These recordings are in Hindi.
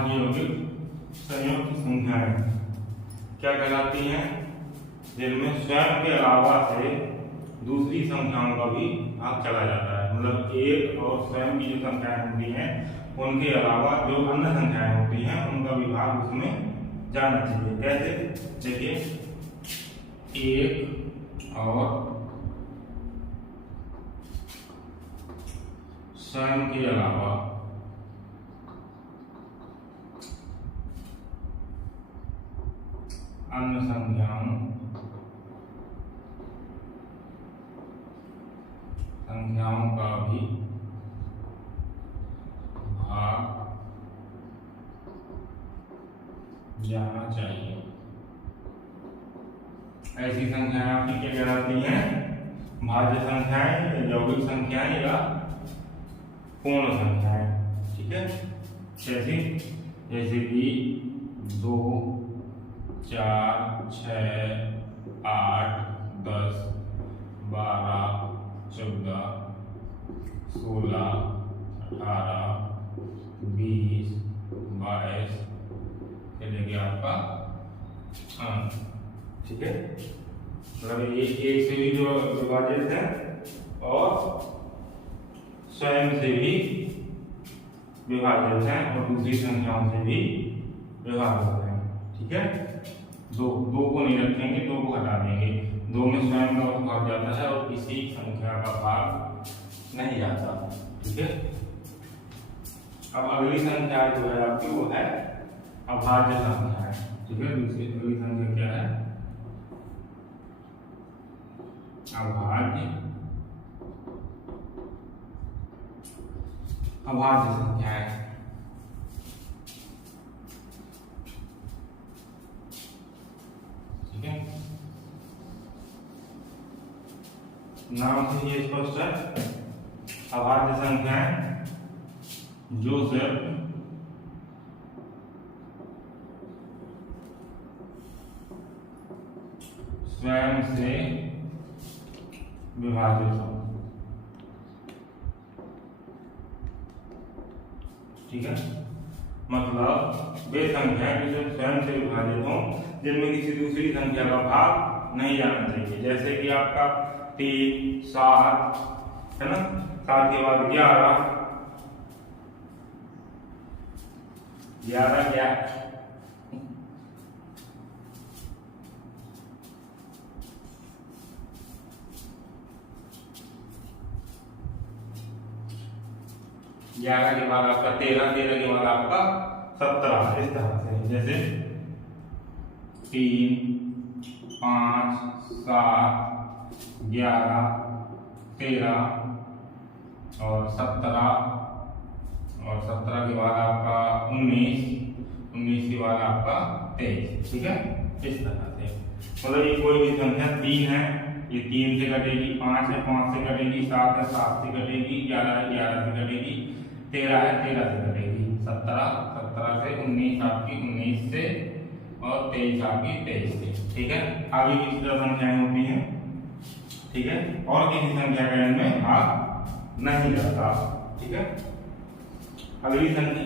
भाज्य यौगिक संयुक्त संख्याएं क्या कहलाती हैं? जिनमें स्वयं के अलावा से दूसरी संख्याओं का भी भाग चला जाता है। मतलब एक और स्वयं की जो संख्याएं होती हैं उनके अलावा जो अन्य संख्याएं होती हैं उनका भी भाग उसमें जाना चाहिए। कैसे? देखिए, एक और स्वयं के अलावा अन्य संख्याओं का भी भाग जाना चाहिए। ऐसी संख्याएं आपकी क्या कहलाती हैं? भाज्य संख्याएं, यौगिक संख्याएं या पूर्ण संख्याएं। ठीक है, जैसे कि 2, 4, 6, 8, 10, 12, 14, 16, 18, 20, 22 चलेगी आपका अंक। ठीक है, मतलब एक से भी जो विभाजित है और स्वयं से भी विभाजित है और दूसरी संख्याओं से भी विभाजित है। ठीक है, दो को नहीं रखेंगे, दो को हटा देंगे। दो में स्वयं का भाग जाता है और किसी संख्या का भाग नहीं जाता। ठीक है, अब अगली संख्या जो है आपकी वो है अभाज्य संख्या है। ठीक है, दूसरी अगली संख्या क्या है? अभाज्य संख्या है। ठीक है, नाम से ये स्पष्ट है, अभाज्य संख्याएं जो सिर्फ स्वयं से विभाजित हो। ठीक है, मतलब वे संख्याएं जो स्वयं से विभाजित हो, जिनमें किसी दूसरी संख्या का भाग नहीं जाना चाहिए। जैसे कि आपका 3, 7 है ना, 7 के बाद 11, 11 क्या? 11 के बाद आपका 13, 13 के बाद आपका 17। इस तरह से जैसे 3, 5, 7, 11, 13 और 17 और 17 के बाद आपका 19, 19 के बाद आपका 23। ठीक है, इस तरह से मतलब ये कोई भी संख्या 3 है, ये 3 से कटेगी, 5 है 5 से कटेगी, 7 है 7 से कटेगी, 11 है 11 से कटेगी, 13 है 13 से कटेगी, 17 से 19 आपकी 19 से और 23 आपकी 23 से। ठीक है, आगे की इसी तरह संख्याएं होती हैं। ठीक है, और किसी संख्या का इनमें भाग नहीं जाता। ठीक है, अगली संख्या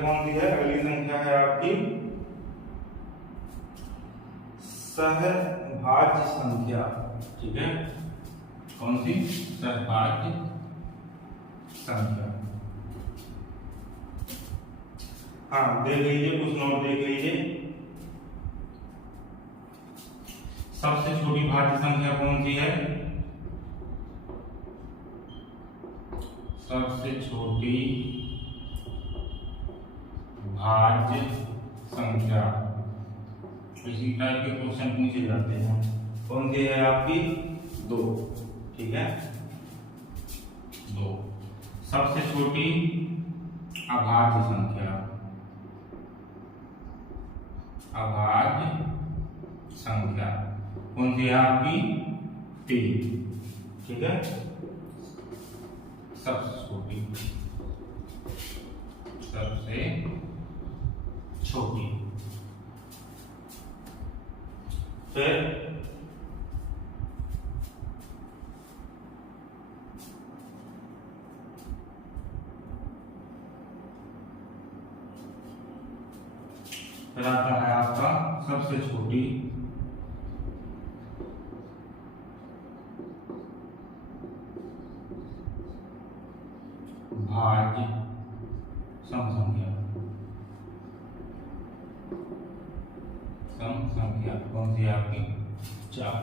कौन सी है? अगली संख्या है आपकी सहभाज्य संख्या। ठीक है, कौन सी? सहभाज्य संख्या। हाँ, देख लीजिए, कुछ नोट देख लीजिए। सबसे छोटी भाज्य संख्या कौन सी है? सबसे छोटी भाज्य संख्या इसी टाइप के क्वेश्चन पूछे जाते हैं। कौन सी है आपकी? 2। ठीक है, 2 सबसे छोटी अभाज्य संख्या। अभाज्य संख्या कौन सी है आपकी? 3। ठीक है, सबसे छोटी, सबसे छोटी। फिर फिर आता है आपका सबसे छोटी भाज्य सम संख्या कौन सी आपकी 4।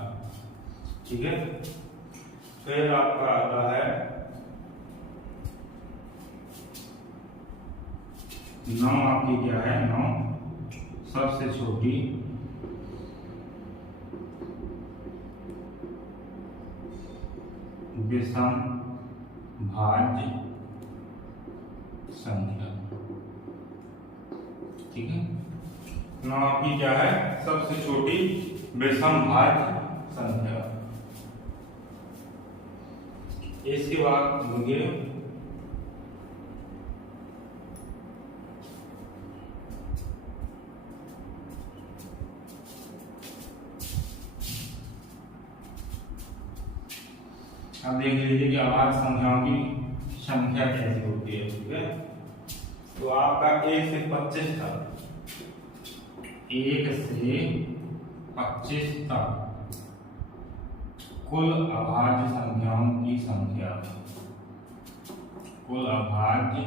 ठीक है, फिर आपका आता है 9। आपकी क्या है 9 सबसे छोटी विषम भाज्य संख्या। ठीक है, 9 आपकी क्या है सबसे छोटी विषम भाज्य संख्या। इसके बाद होंगे अब देख लीजिए कि अभाज्य संख्याओं की संख्या कैसी होती है। ठीक है, तो आपका 1 से 25 तक, 1 से 25 तक कुल अभाज्य संख्याओं की संख्या, कुल अभाज्य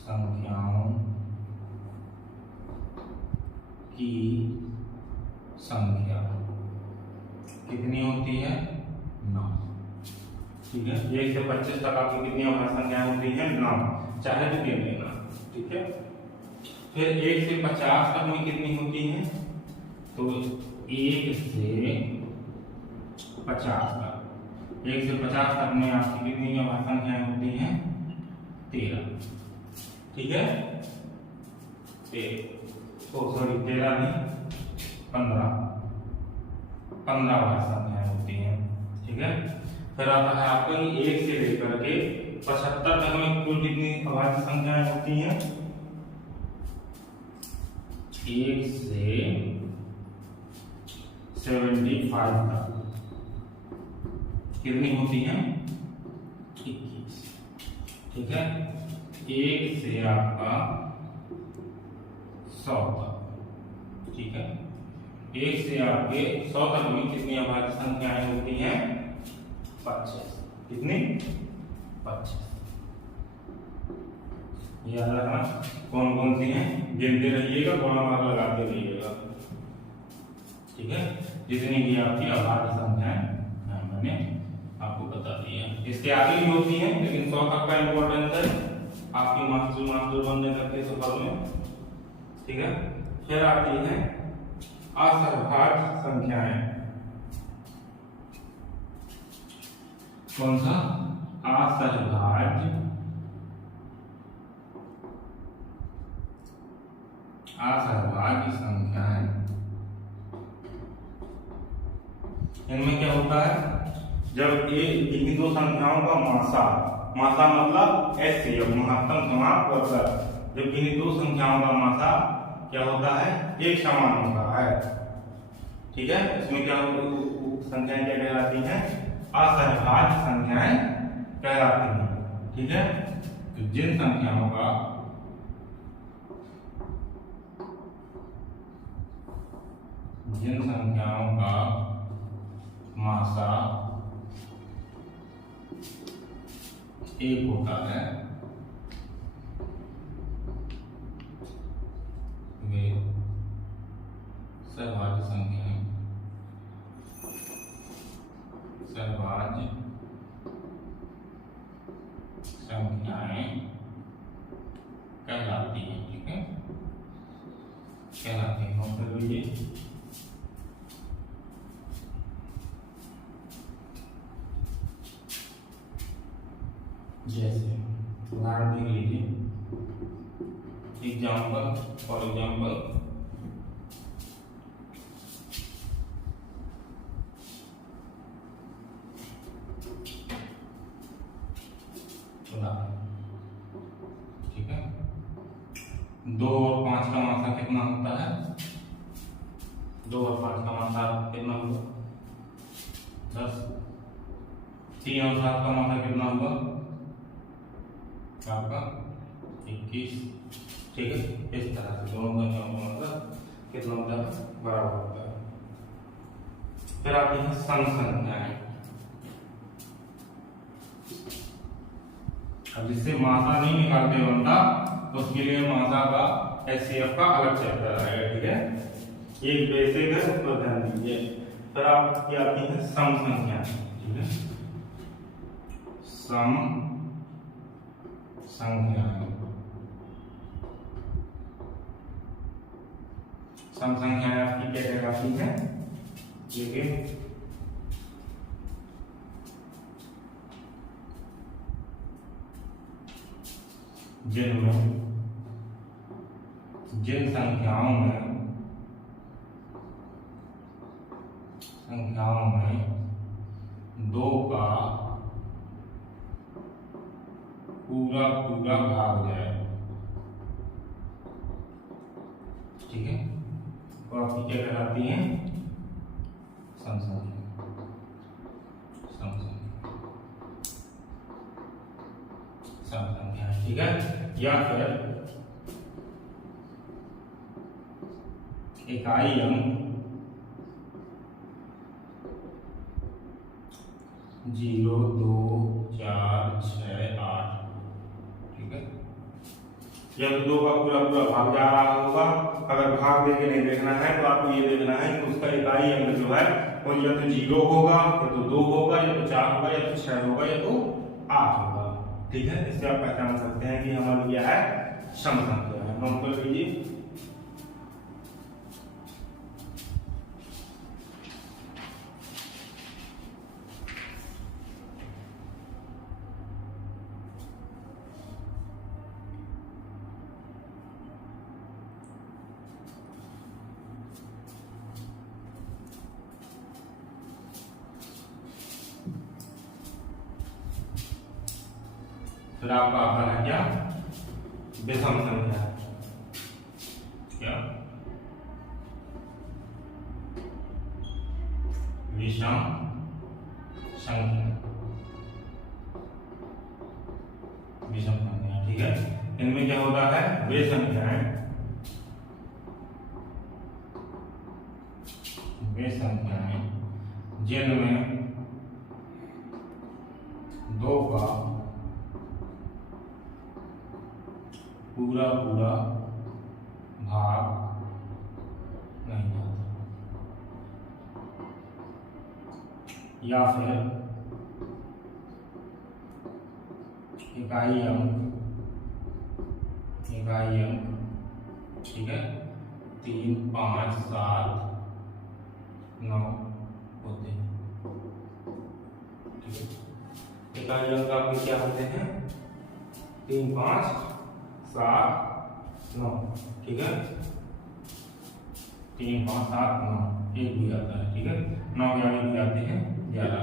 संख्याओं की संख्या कितनी होती है 9। ठीक है, 1 से 25 तक आपकी कितनी अभाज्य संख्याएं होती हैं 9, चाहे भी गिन लेना। ठीक है, फिर 1 से 50 तक में कितनी होती हैं, तो 1 से 50 तक, 1 से 50 तक में आपकी कितनी अभाज्य संख्याएं होती हैं 13। ठीक है, 13 नहीं 15 अभाज्य संख्याएं होती हैं। ठीक है, फिर आता है आपका 1 से लेकर के 75 तक में कुल कितनी अभाज्य संख्याएं होती हैं, 1 से 75 तक कितनी होती हैं 21। ठीक है, 1 से आपका 100 तक। ठीक है, 1 से आपके 100 तक में कितनी अभाज्य संख्याएं होती हैं 25। कितनी 25। याद रखना कौन कौन सी हैं, गिनते रहिएगा, गुणा भाग लगाते रहिएगा। ठीक है, जितनी भी आपकी अभाज्य संख्याएं मैंने आपको बता दी है। इसके आगे भी होती हैं, लेकिन 100 तक का इंपॉर्टेंस है आपकी मास्टर बनने तक के सफर में। ठीक है, फिर आती है असहभाज्य संख्याएं। कौन सा असहभाज्य संख्याएं। इनमें क्या होता है, जब ये दो संख्याओं का मासा मतलब एचसीएफ महत्तम समाप्त वर्ग, जब किन्हीं दो संख्याओं का मासा क्या होता है एक समान होता है। ठीक है, इसमें क्या संख्याएं क्या कहलाती हैं असहभाज्य संख्याएं कहलाती हैं। ठीक है, तो जिन संख्याओं का मासा एक होता है वे सहभाज्य संख्याएं कहलाती है। ठीक है, कहलाती है। और फिर ये जैसे उदाहरण देख लीजिए, फॉर एग्जाम्पल ठीक है, 2 और 5 का मासा कितना होता है, 2 और 5 का मासा कितना होगा 10। 3 और 7 का मासा कितना होगा आपका 21। ठीक है, इस तरह से दोनों संख्याओं का मतलब कितना होता है, बराबर होता है। फिर आती है सम संख्याएं। अब जिससे मासा नहीं निकालते बनता, उसके लिए मासा का एचसीएफ का अलग चैप्टर आएगा। ठीक है, एक बेसिक है, उस पर ध्यान दीजिए। फिर आपकी आती है सम संख्या। ठीक है, सम संख्या, सम संख्याएं आपकी क्या कहलाती है, देखिए जिनमें जिन संख्याओं में दो का पूरा पूरा भाग जाए। ठीक है, तो आपकी क्या कहलाती है, सम संख्या, सम संख्या, सम संख्या। ठीक है, या फिर इकाई अंक 0, 2, 4, 6, 8। ठीक है, जब दो का पूरा पूरा भाग जा रहा होगा, अगर भाग देके नहीं देखना है तो आपको ये देखना है कि उसका इकाई अंक जो है वो या तो 0 होगा, या तो 2 होगा, या तो 4 होगा, या तो 6 होगा, या तो 8 होगा। ठीक है, इससे आप पहचान सकते हैं कि हमारी क्या है, सम संख्या है। नोट कर लीजिए। फिर आपका आता है क्या, विषम संख्या। क्या, विषम संख्या, विषम संख्या। ठीक है, इनमें क्या होता है, वे संख्याएं जिनमें दो का पूरा पूरा भाग नहीं आता, या फिर इकाई अंक, ठीक है, 3, 5, 7, 9 होते हैं। ठीक है, इकाई अंक आपके क्या होते हैं, 3, 5, 7, 9। ठीक है, 3, 5, 7, 9, एक भी आता है। ठीक है, 9 के आगे भी आते हैं 11,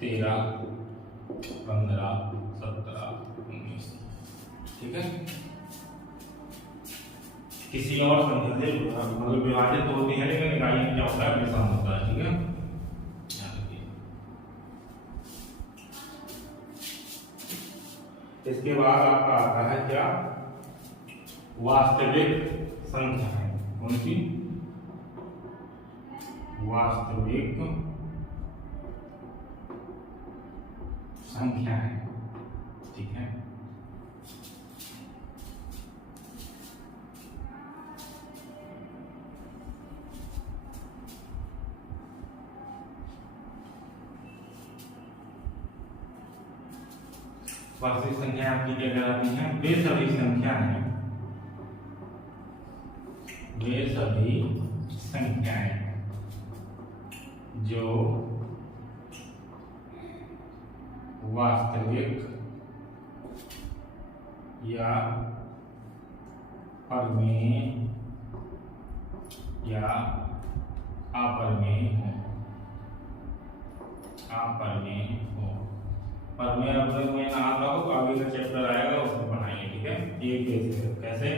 13, 15, 17, 19। ठीक है, किसी और संख्या से मतलब विभाजित तो होती है, लेकिन इकाई में क्या होता है, विषम होता है। ठीक है, इसके बाद आपका आता है क्या, वास्तविक संख्या है। कौन सी, वास्तविक संख्या है। ठीक है, वास्तविक संख्या आपकी क्या कहलाती है, वे सभी संख्या हैं, वे सभी संख्याएं जो वास्तविक या परिमेय या अपरिमेय हो, परिमेय अपरिमेय ना आता हो तो आगे का चैप्टर आएगा, उसको बनाइए। ठीक है, एक कैसे,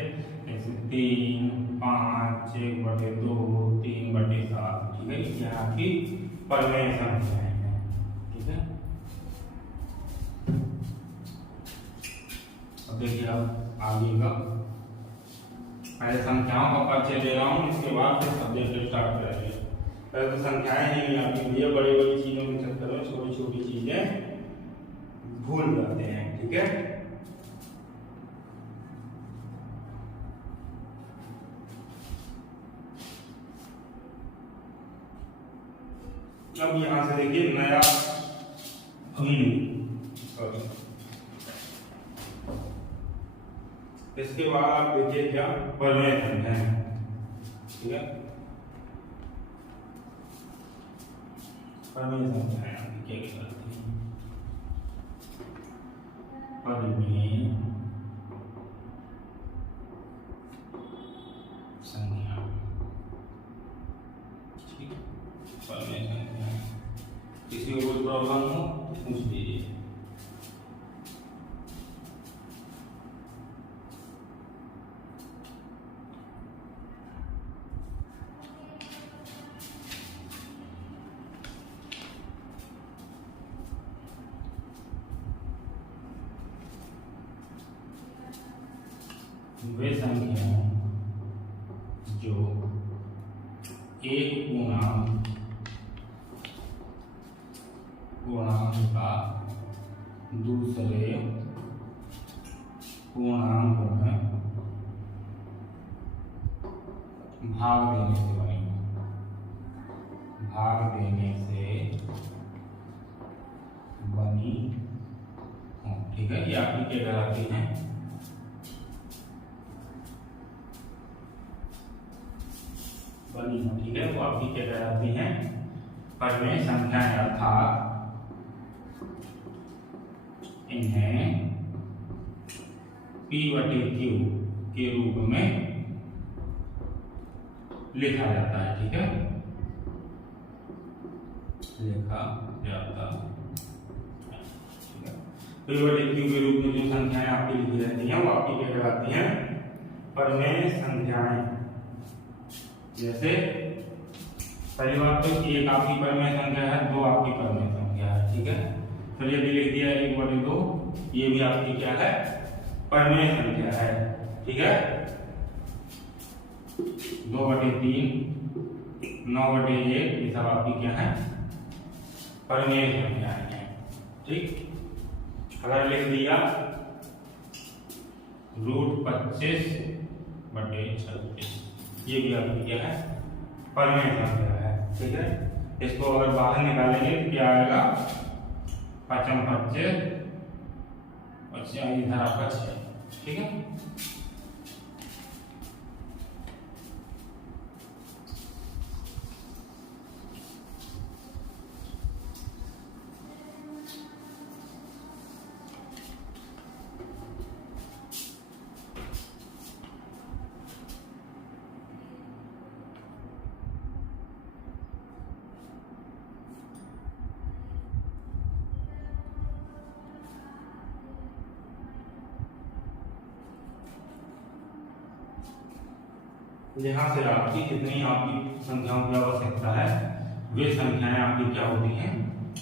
जैसे 3, 5, 1/2, 3/7। ठीक है, यहाँ की परिमेय संख्याएं हैं। ठीक है, अब देखिए आप आगे का पहले संख्याओं का परिचय दे रहा हूँ, इसके बाद फिर सब्जेक्ट स्टार्ट करेंगे। पहले तो संख्याएं ही नहीं आती, ये बड़ी बड़ी चीजों के चक्कर में छोटी छोटी चीजें भूल जाते हैं। ठीक है, अब यहां से देखिए नया इसके बाद आप देखिए क्या परमेय संख्या है। ठीक है, परमेय संख्या है क्या कहलाती है? परमेय संख्या। ठीक है, परमेय संख्या। किसी को कोई प्रॉब्लम हो तो पूछ लीजिए। वे संख्याएं जो एक पूर्णांक का दूसरे पूर्णांक में भाग देने से बनी हो। ठीक है, ये आपकी क्या कहलाती है? बनी हो। ठीक है, वो आपकी क्या कहलाती हैं? परमेय संख्याएं, अर्थात इन्हें P/Q के रूप में लिखा जाता है। ठीक है, लिखा जाता है। P/Q के रूप में जो संख्याएं आपकी लिखी जाती हैं वो आपकी क्या कहलाती हैं? परमेय संख्याएं। जैसे पहली बात तो एक आपकी परमेय संख्या है, दो आपकी परमेय संख्या है। ठीक है, तो ये भी लिख दिया 1/2, ये भी आपकी क्या है? परमेय संख्या है। ठीक है, 2/3, 9/1, ये सब आपकी क्या है? परमेय संख्याएं हैं। ठीक, अगर लिख दिया √25/36, ये भी आपकी क्या है? परमेय संख्या है। ठीक है, इसको अगर बाहर निकालेंगे तो क्या आएगा? 5×5 और इधर आपका 6। ठीक है, यहाँ से आपकी जितनी आपकी संख्याओं की आवश्यकता है वे संख्याएं आपकी क्या होती हैं?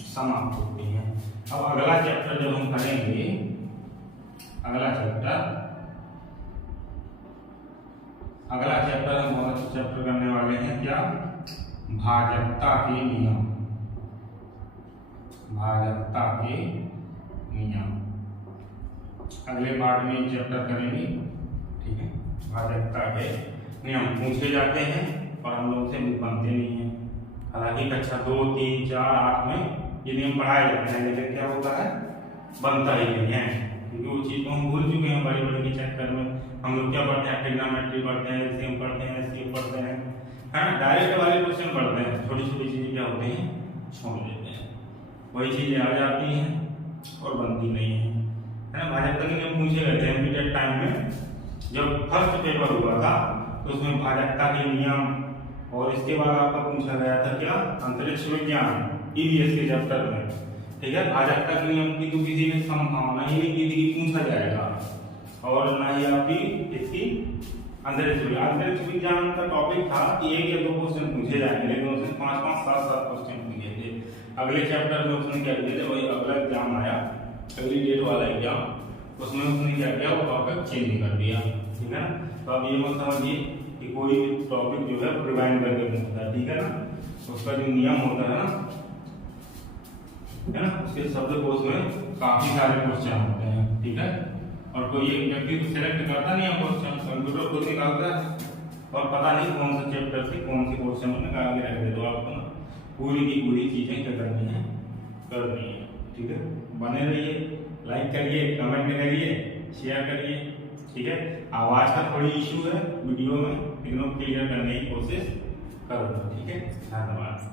समाप्त होती हैं। अब अगला चैप्टर जब हम करेंगे, अगला चैप्टर हम बहुत चैप्टर करने वाले हैं। क्या? भाजकता के नियम। भाजकता के नियम अगले पार्ट में चैप्टर करेंगे। ठीक है, भाजकता के नियम पूछे जाते हैं और हम लोग से बनते नहीं है। हालांकि कक्षा 2, 3, 4, 8 में ये नियम पढ़ाए जाते हैं, लेकिन क्या होता है? बनता ही नहीं है, क्योंकि वो चीज को हम भूल चुके हैं बड़े बड़े के चक्कर में। हम लोग क्या पढ़ते हैं? ट्रिग्नोमेट्री पढ़ते हैं, एलसीएम पढ़ते हैं, एचसीएफ पढ़ते हैं, है ना? डायरेक्ट वाले क्वेश्चन पढ़ते हैं, छोटी छोटी चीजें क्या होती हैं? छोड़ देते हैं। वही चीजें आ जाती हैं और बनती नहीं है ना? भाजपा के नियम पूछे गए थे एमपीटेट टाइम में, जब फर्स्ट पेपर हुआ था तो उसमें भाजकता के नियम और इसके बाद आपका पूछा गया था क्या? अंतरिक्ष विज्ञान, ईवीएस के चैप्टर में। ठीक है, भाजकता के नियम की तो किसी में संभावना ही नहीं थी कि पूछा जाएगा, और ना ही आपकी इसकी अंतरिक्ष विज्ञान का टॉपिक था कि 1 या 2 क्वेश्चन पूछे जाएंगे, लेकिन उसने 5-5, 7-7 क्वेश्चन पूछे थे। अगले चैप्टर में उसने क्या किया? वही अगला एग्जाम आया, अगली डेट वाला एग्जाम, उसमें उसने क्या किया? वो टॉपिक चेंज कर दिया। ठीक है ना? तो आप ये मत समझिए कि कोई टॉपिक जो है रिवाइंड करके पूछता है, ठीक है ना। उसका जो नियम होता है ना, उसके शब्दकोश में काफी सारे क्वेश्चन होते हैं, ठीक है। और कोई एक व्यक्ति तो सिलेक्ट करता नहीं है क्वेश्चन, कंप्यूटर खुद निकालता है और पता नहीं कौन से चैप्टर से कौन से क्वेश्चन में निकाल के रख दे। तो आपको ना पूरी की पूरी चीजें क्या करनी है, करनी है, ठीक है। बने रहिए, लाइक करिए, कमेंट करिए, शेयर करिए, ठीक है। आवाज का थोड़ी इशू है वीडियो में, लेकिन क्लियर करने की कोशिश करूंगा, ठीक है। धन्यवाद।